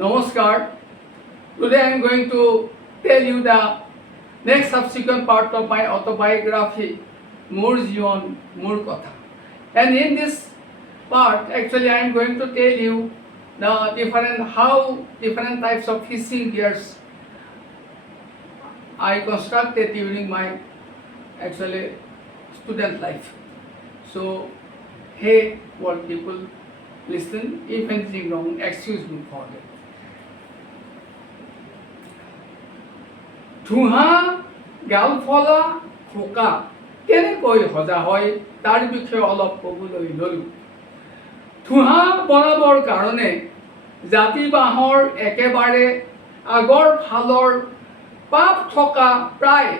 Namaskar. Today I am going to tell you the next subsequent part of my autobiography, Mor Jion Mor Kotha. And in this part, actually I am going to tell you the how different types of fishing gears I constructed during my actually student life. So, hey, what people listen, if anything wrong, excuse me for that. ঠুহা গালফলা খোকা কেনেকৈ সজা হয় তাৰ বিষয়ে অলপ ক'বলৈ ল'লোঁ। ঠুহা বনাবৰ কাৰণে জাতি বাঁহৰ একেবাৰে আগৰ ফালৰ পাপ থকা প্ৰায়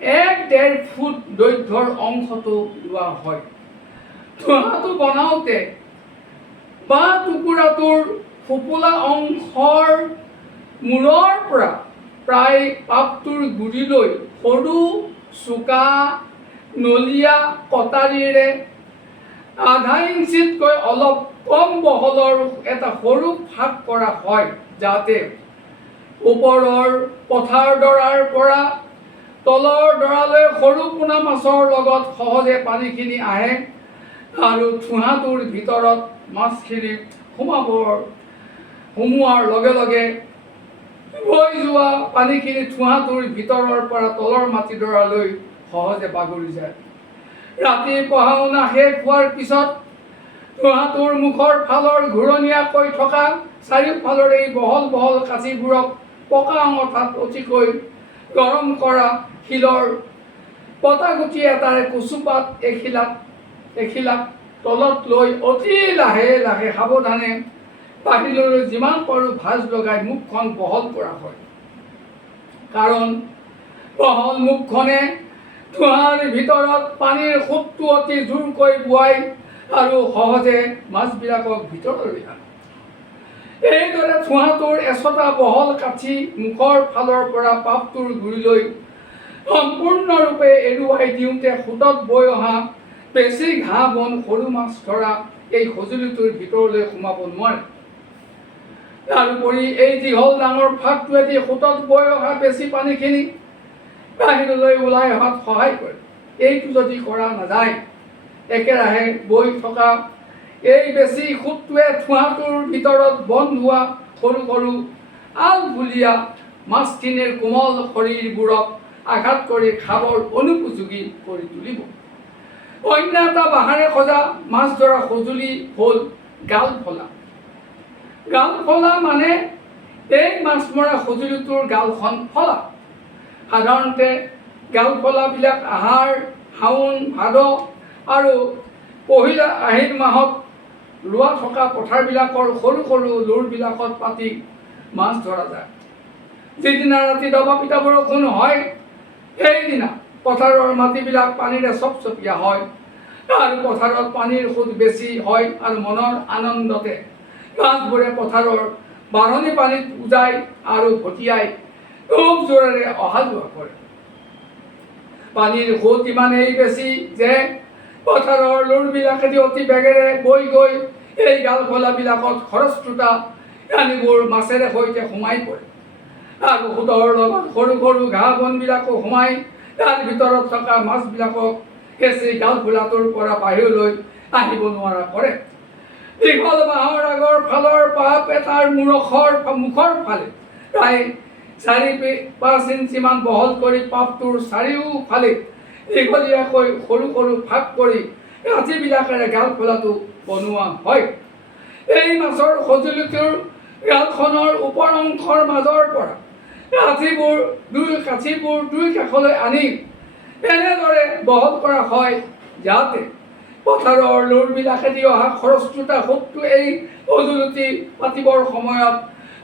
1-1.5 ফুট দৈৰ্ঘ্যৰ অংশটো লোৱা হয়। ঠুহাটো বনাওঁতে বাঁহ টুকুৰাটোৰ ফোপোলা অংশৰ মূৰৰ পৰা প্ৰায় পাপটোৰ গুৰিলৈ সৰু চোকা নলীয়া কটাৰীৰে আধা ইঞ্চিতকৈ অলপ কম বহলৰ এটা সৰু ফাঁক কৰা হয়, যাতে ওপৰৰ পথাৰ ডৰাৰ পৰা তলৰ ডৰালৈ সৰু পোনা মাছৰ লগত সহজে পানীখিনি আহে আৰু ঠুহাটোৰ ভিতৰত মাছখিনি সোমোৱাৰ লগে লগে বৈ যোৱা পানীখিনি ঠুহাটোৰ ভিতৰৰ পৰা তলৰ মাটিডৰালৈ সহজে বাগৰি যায়। ৰাতি পঢ়া শুনা শেষ হোৱাৰ পিছত ঠুহাটোৰ মুখৰ ফালৰ ঘূৰণীয়াকৈ থকা চাৰিওফালৰ এই বহল বহল কাঁচিবোৰক পকা অঙঠাত অতিকৈ গৰম কৰা শিলৰ পটাগুটি এটাৰে কচুপাত এখিলাত তলত লৈ অতি লাহে লাহে সাৱধানে বাহিৰলৈ যিমান পাৰোঁ ভাঁজ লগাই মুখখন বহল কৰা হয়, কাৰণ বহল মুখখনে ঠুহাৰ ভিতৰত পানীৰ সোঁতটো অতি জোৰকৈ বোৱাই আৰু সহজে মাছবিলাকক ভিতৰলৈ আনে। এইদৰে ঠুহাটোৰ এচটা বহল কাঠি মুখৰ ফালৰ পৰা পাপটোৰ গুৰিলৈ সম্পূৰ্ণৰূপে এৰুৱাই দিওঁতে সোঁতত বৈ অহা বেছি ঘাঁহ বন সৰু মাছ ধৰা এই সঁজুলিটোৰ ভিতৰলৈ সোমাব নোৱাৰে। তাৰোপৰি এই দীঘল ডাঙৰ ফাঁকটোৱেদি সোঁতত বৈ অহা বেছি পানীখিনি বাহিৰলৈ ওলাই অহাত সহায় কৰে। এইটো যদি কৰা নাযায়, একেৰাহে বৈ থকা এই বেছি সোঁতটোৱে ঠুহাটোৰ ভিতৰত বন্ধ হোৱা সৰু সৰু আলফুলীয়া মাছখিনিৰ কোমল শৰীৰবোৰক আঘাত কৰি খাবৰ অনুপযোগী কৰি তুলিব। অন্য এটা বাঁহেৰে সজা মাছ ধৰা সঁজুলি হ'ল গালফলা। গালফলা মানে এই মাছ মৰা সঁজুলিটোৰ গালখন ফলা। সাধাৰণতে গালফলাবিলাক আহাৰ, শাওণ, ভাদ আৰু পহিলা আহিন মাহত ৰোৱা থকা পথাৰবিলাকৰ সৰু সৰু লোৰবিলাকত পাতি মাছ ধৰা যায়। যিদিনা ৰাতি দবা পিটা বৰষুণ হয়, সেইদিনা পথাৰৰ মাটিবিলাক পানীৰে চপচপীয়া হয় আৰু পথাৰত পানীৰ সোঁত বেছি হয় আৰু মনৰ আনন্দতে মাছবোৰে পথাৰৰ বাঢ়নি পানীত উজাই আৰু ভটিয়াই খুব জোৰেৰে অহা যোৱা কৰে। পানীৰ সোঁত ইমানেই বেছি যে পথাৰৰ লোৰবিলাকেদি অতি বেগেৰে বৈ গৈ এই গালফলাবিলাকত খৰস্ৰোতা পানীবোৰ মাছেৰে সৈতে সোমাই পৰে আৰু সোঁতৰ লগত সৰু সৰু ঘাঁহ বনবিলাকো সোমাই তাৰ ভিতৰত থকা মাছবিলাকক হেঁচি গালফলাটোৰ পৰা বাহিৰলৈ আহিব নোৱাৰা কৰে। দীঘল বাঁহৰ আগৰ ফালৰ পাপ এটাৰ মুখৰ ফালে প্ৰায় 4-5 ইঞ্চিমান বহল কৰি পাপটোৰ চাৰিওফালে দীঘলীয়াকৈ সৰু সৰু ফাঁক কৰি কাঠিবিলাকেৰে গালফলাটো বনোৱা হয়। এই মাছৰ সঁজুলিটোৰ গালখনৰ ওপৰ অংশৰ মাজৰ পৰা কাঠিবোৰ দুই কাষলৈ আনি এনেদৰে বহল কৰা হয়, যাতে পথাৰৰ লোৰবিলাকেদি অহা খৰস্ৰোতা সোঁতটো এই সঁজুলিটি পাতিবৰ সময়ত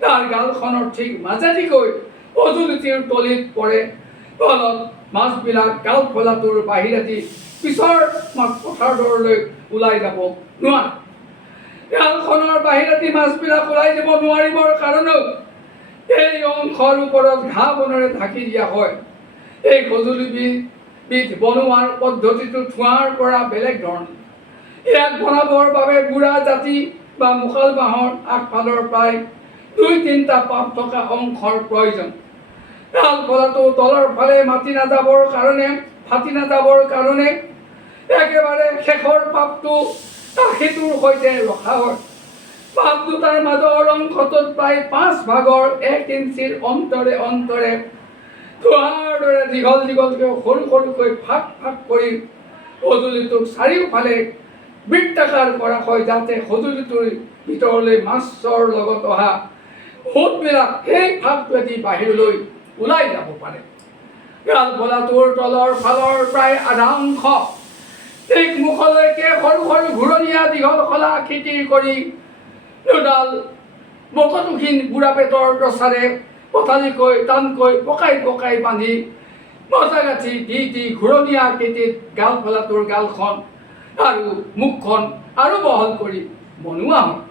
তাৰ গালখনৰ ঠিক মাজেদিকৈ সঁজুলিটিৰ তলিত পৰে। ফলত মাছবিলাক গালফলাটোৰ বাহিৰেদি পিছৰ মাছ পথাৰলৈ ওলাই যাব নোৱাৰে। গালখনৰ বাহিৰেদি মাছবিলাক ওলাই যাব নোৱাৰিবৰ কাৰণেও এই অংশৰ ওপৰত ঘাঁহ বনেৰে ঢাকি দিয়া হয়। এই সঁজুলিবিধ বনোৱাৰ পদ্ধতিটো ঠুহাৰ পৰা বেলেগ ধৰণৰ। ইয়াক বনাবৰ বাবে বুঢ়া জাতি বা মুকাল বাঁহৰ আগফালৰ প্ৰায় 2-3টা পাপ থকা অংশৰ প্ৰয়োজন। গাল ফলাটো তলৰ ফালে মাটি নাযাবৰ কাৰণে, ফাটি নাযাবৰ কাৰণে একেবাৰে শেষৰ পাপটো কাশীটোৰ সৈতে ৰখা হয়। পাপ দুটাৰ মাজৰ অংশটোত প্ৰায় 5 ভাগৰ 1 ইঞ্চিৰ অন্তৰে অন্তৰে ধোঁৱাৰ দৰে দীঘল দীঘলকৈ সৰু সৰুকৈ ফাক ফাক কৰি সঁজুলিটোক চাৰিওফালে বৃত্তাকাৰ কৰা হয়, যাতে সঁজুলিটোৰ ভিতৰলৈ মাছৰ লগত অহা ভূতবিলাক সেই ফাকটোৱেদি বাহিৰলৈ ওলাই যাব পাৰে। গাল ফলাটোৰ তলৰ ফালৰ প্ৰায় আধা অংশ ঠিক মুখলৈকে সৰু সৰু ঘূৰণীয়া দীঘল খোলা খেতি কৰি দুডাল বকটুখিন বুঢ়া পেটৰ প্ৰচাৰে পথালিকৈ টানকৈ পকাই পকাই বান্ধি মচাগাঠি দি দি ঘূৰণীয়া কেটিত গাল ফলাটোৰ গালখন আৰু মুখখন আৰু বহল কৰি বনোৱা হয়।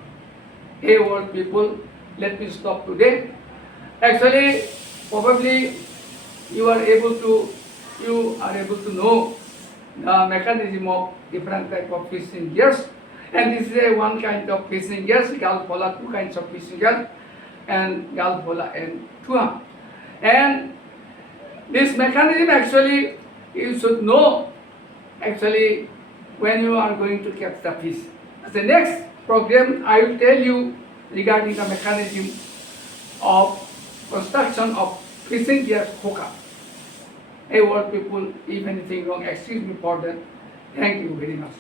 Hey world people, let me stop today. Actually, probably you are able to know the mechanism of different type of fishing gears, and this is one kind of fishing gears. Galfola, 2 kinds of fishing gears, and Galfola and Tua. And this mechanism actually you should know actually when you are going to catch the fish. The next program I will tell you regarding the mechanism of construction of fishing gear hookup. Hey world people, if anything wrong, excuse me for that. Thank you very much.